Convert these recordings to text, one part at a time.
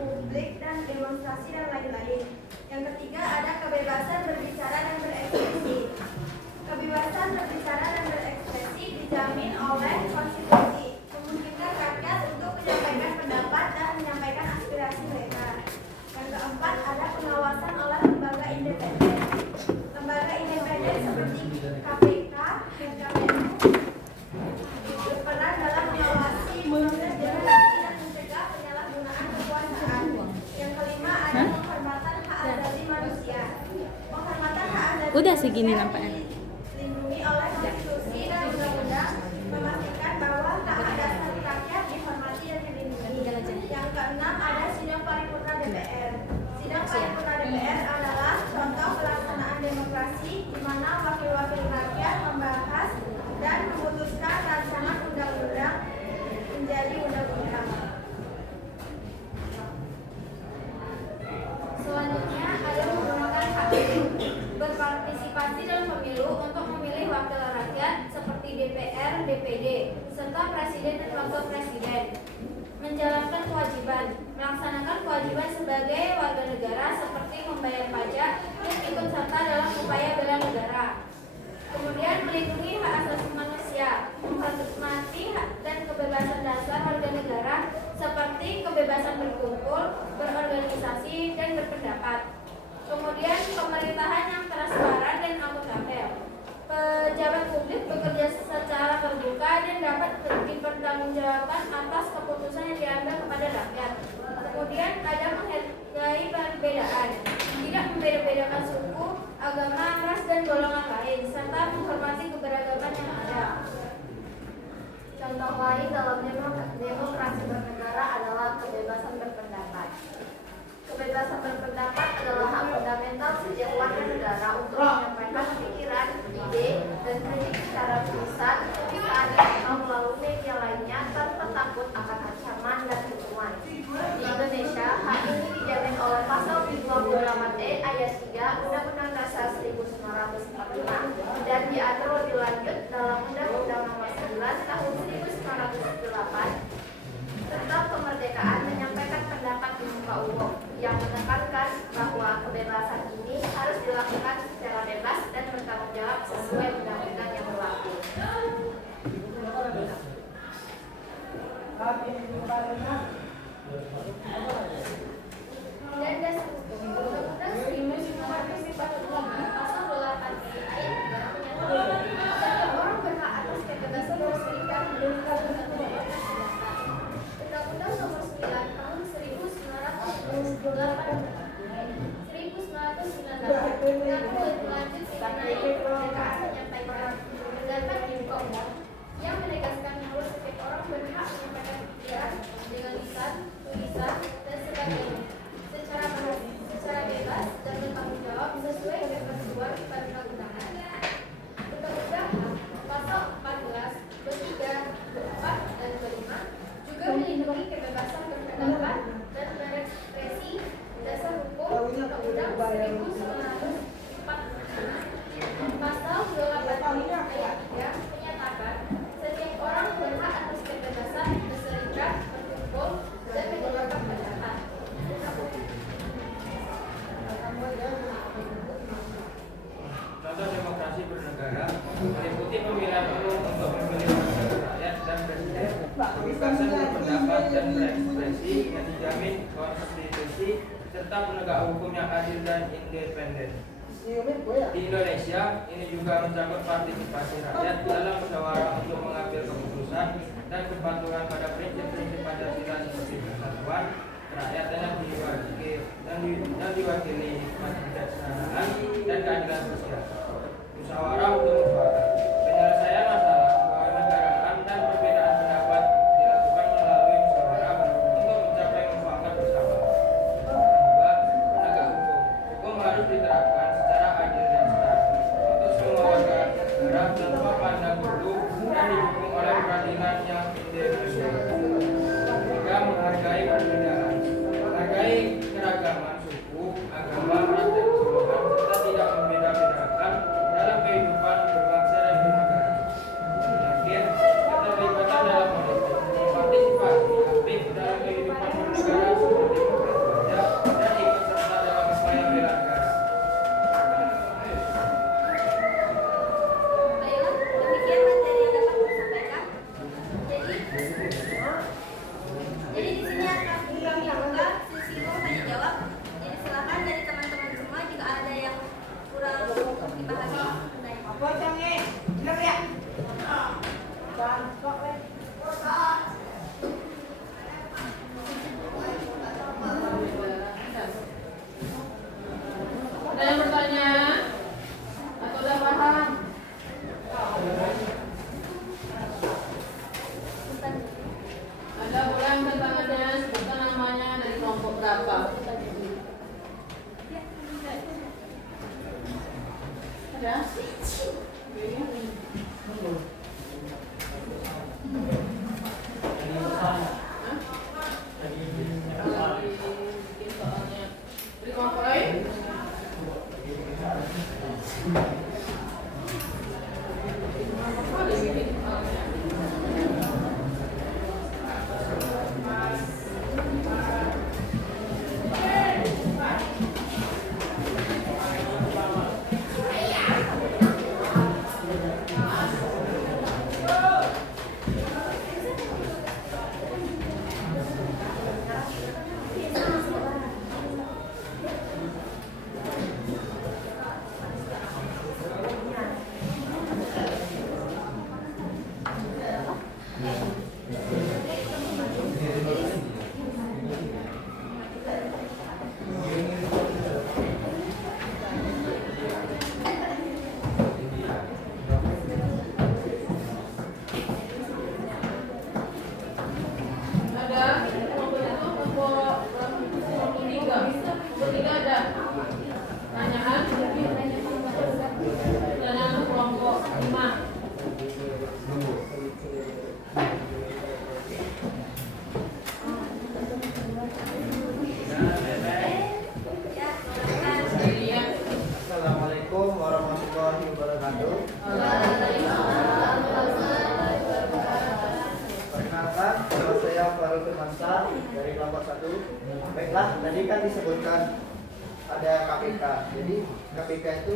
publik dan demonstrasi dan lain-lain. Yang ketiga ada kebebasan berbicara dan berekspresi. Kebebasan berbicara dan berekspresi dijamin oleh konstitusi, memungkinkan rakyat untuk menyampaikan pendapat dan menyampaikan aspirasi mereka. Yang keempat ada pengawasan oleh lembaga independen. Lembaga independen seperti KPK dan KPU berperan dalam mengawasi proses demokrasi dan mencegah penyalahgunaan kekuasaan. Yang kelima ada penghormatan hak asasi manusia. Penghormatan hak asasi Udah segini nampaknya. dilindungi oleh konstitusi dan undang-undang, memastikan bahwa hak asasi rakyat dihormati dan dilindungi. Yang keenam ada sidang paripurna DPR. Sidang paripurna DPR adalah contoh pelaksanaan demokrasi di mana wakil-wakil rakyat membahas dan memutuskan rancangan undang-undang menjadi undang-undang. Selanjutnya ada menggunakan hak pilih, berpartisipasi dalam pemilu untuk memilih wakil rakyat seperti DPR, DPD, serta presiden dan wakil presiden. Menjalankan kewajiban, melaksanakan kewajiban sebagai warga negara seperti membayar pajak dan ikut serta dalam upaya bela negara. Kemudian melindungi hak asasi manusia, menghormati hak dan kebebasan dasar warga negara seperti kebebasan berkumpul, berorganisasi, dan berpendapat. Kemudian pemerintahan yang transparan dan akuntabel. Pejabat publik bekerja secara terbuka dan dapat dipertanggungjawabkan atas keputusan yang diambil kepada rakyat. Kemudian ada menghargai perbedaan, tidak membeda-bedakan suku, agama, ras, dan golongan lain, serta menghormati keberagaman yang ada. Contoh lain dalam demokrasi bernegara adalah kebebasan berpendapat. Kebebasan berpendapat adalah hak fundamental setiap warga negara untuk menyampaikan pikiran, ide, dan kritik secara tulisan, tulisan, atau melalui media lainnya tanpa takut akan ancaman dan hukuman. Di Indonesia, hak ini dijamin oleh pasal 28E ayat 3 Undang-Undang Dasar 1945 dan diatur lebih lanjut dalam Undang-Undang Nomor 9 Tahun 1998 tentang kemerdekaan menyampaikan pendapat di muka umum, yang menekankan bahwa kebebasan ini harus dilakukan secara bebas dan bertanggung jawab sesuai undang-undang yang berlaku. Dan dasar hukum Undang-Undang 1945 pasal 8 ayat 3 menyatakan setiap orang berhak atas kebebasan berserikat mendirikan pendapat dan pendapat. Undang-Undang Nomor 9 Tahun 1998 mengatur lebih lanjut mengenai kemerdekaan menyampaikan pendapat di muka umum, yang menegaskan bahwa setiap orang berhak menyampaikan pikiran dengan lisan, tulisan, dan sebagainya secara bebas dan bertanggung jawab sesuai dengan ketentuan perundang-undangan. Undang-Undang Pasal 14, 3, 4, dan 5 juga melindungi kebebasan berpendapat dan berekspresi. Dasar hukum Undang-Undang 1945 Pasal 28 ayat 3 menyatakan setiap orang berhak atas kebebasan berserikat, berkumpul, dan menyuarakan pendapat. Contoh demokrasi bernegara meliputi pemilihan umum untuk memilih wakil rakyat dan presiden, kebebasan berpendapat dan berekspresi yang dijamin konstitusi, serta penegak hukum yang adil dan independen. Di Indonesia, ini juga mencakup partisipasi rakyat dalam musyawarah untuk mengambil keputusan dan kepatuhan pada prinsip-prinsip Pancasila seperti persatuan, kerakyatan yang diwakili hikmat kebijaksanaan dan keadilan sosial. Musyawarah untuk mufakat, penyelesaian masalah kewarganegaraan dan perbedaan pendapat dilakukan melalui musyawarah untuk mencapai mufakat bersama. Kedua, penegak hukum. Hukum harus diterapkan secara adil dan setara untuk semua warga negara tanpa pandang bulu dan didukung oleh peradilan yang independen. Tiga, menghargai perbedaan. Baiklah, tadi kan disebutkan ada KPK. Jadi KPK itu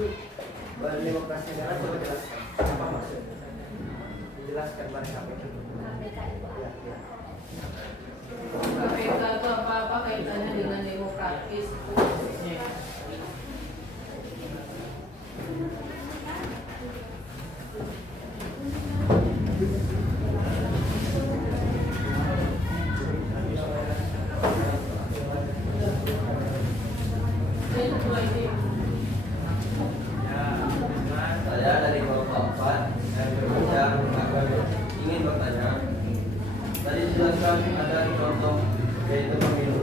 Badan Demokrasi Negara, coba jelaskan apa maksudnya? Dijelaskan pada KPK. KPK itu Ya, apa? ya. KPK itu apa kaitannya dengan demokratis itu persisnya? Saya dari kelompok 4 dan berbincang akan ingin bertanya. Tadi dijelaskan ada contoh yaitu pemilu.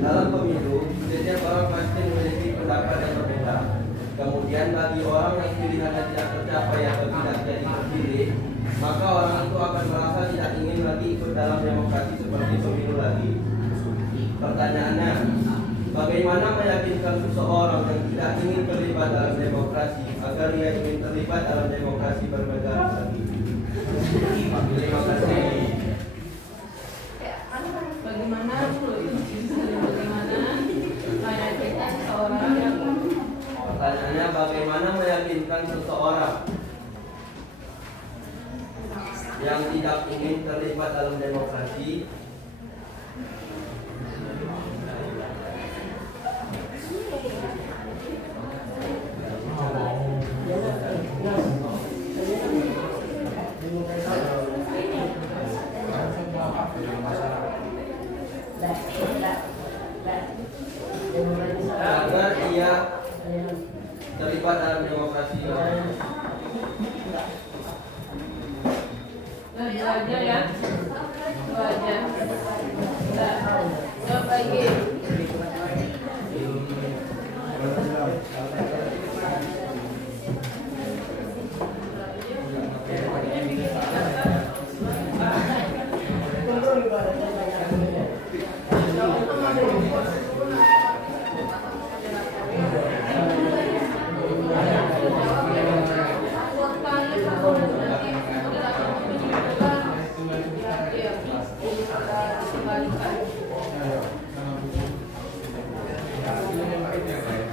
Dalam pemilu, setiap orang pasti memiliki pendapat yang berbeda. Kemudian bagi orang yang pilihannya tidak tercapai atau tidak jadi terpilih, maka orang itu akan merasa tidak ingin lagi ikut dalam demokrasi seperti pemilu lagi. Pertanyaannya, bagaimana meyakinkan seseorang yang tidak ingin terlibat dalam demokrasi agar dia ingin terlibat dalam demokrasi bernegara lagi? Terima kasih. Bagaimana meyakinkan seseorang yang Pertanyaannya, bagaimana meyakinkan seseorang yang tidak ingin terlibat dalam demokrasi agar ia terlibat dalam demokrasi? belajar ya, belajar. Jawab lagi.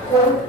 Thank you.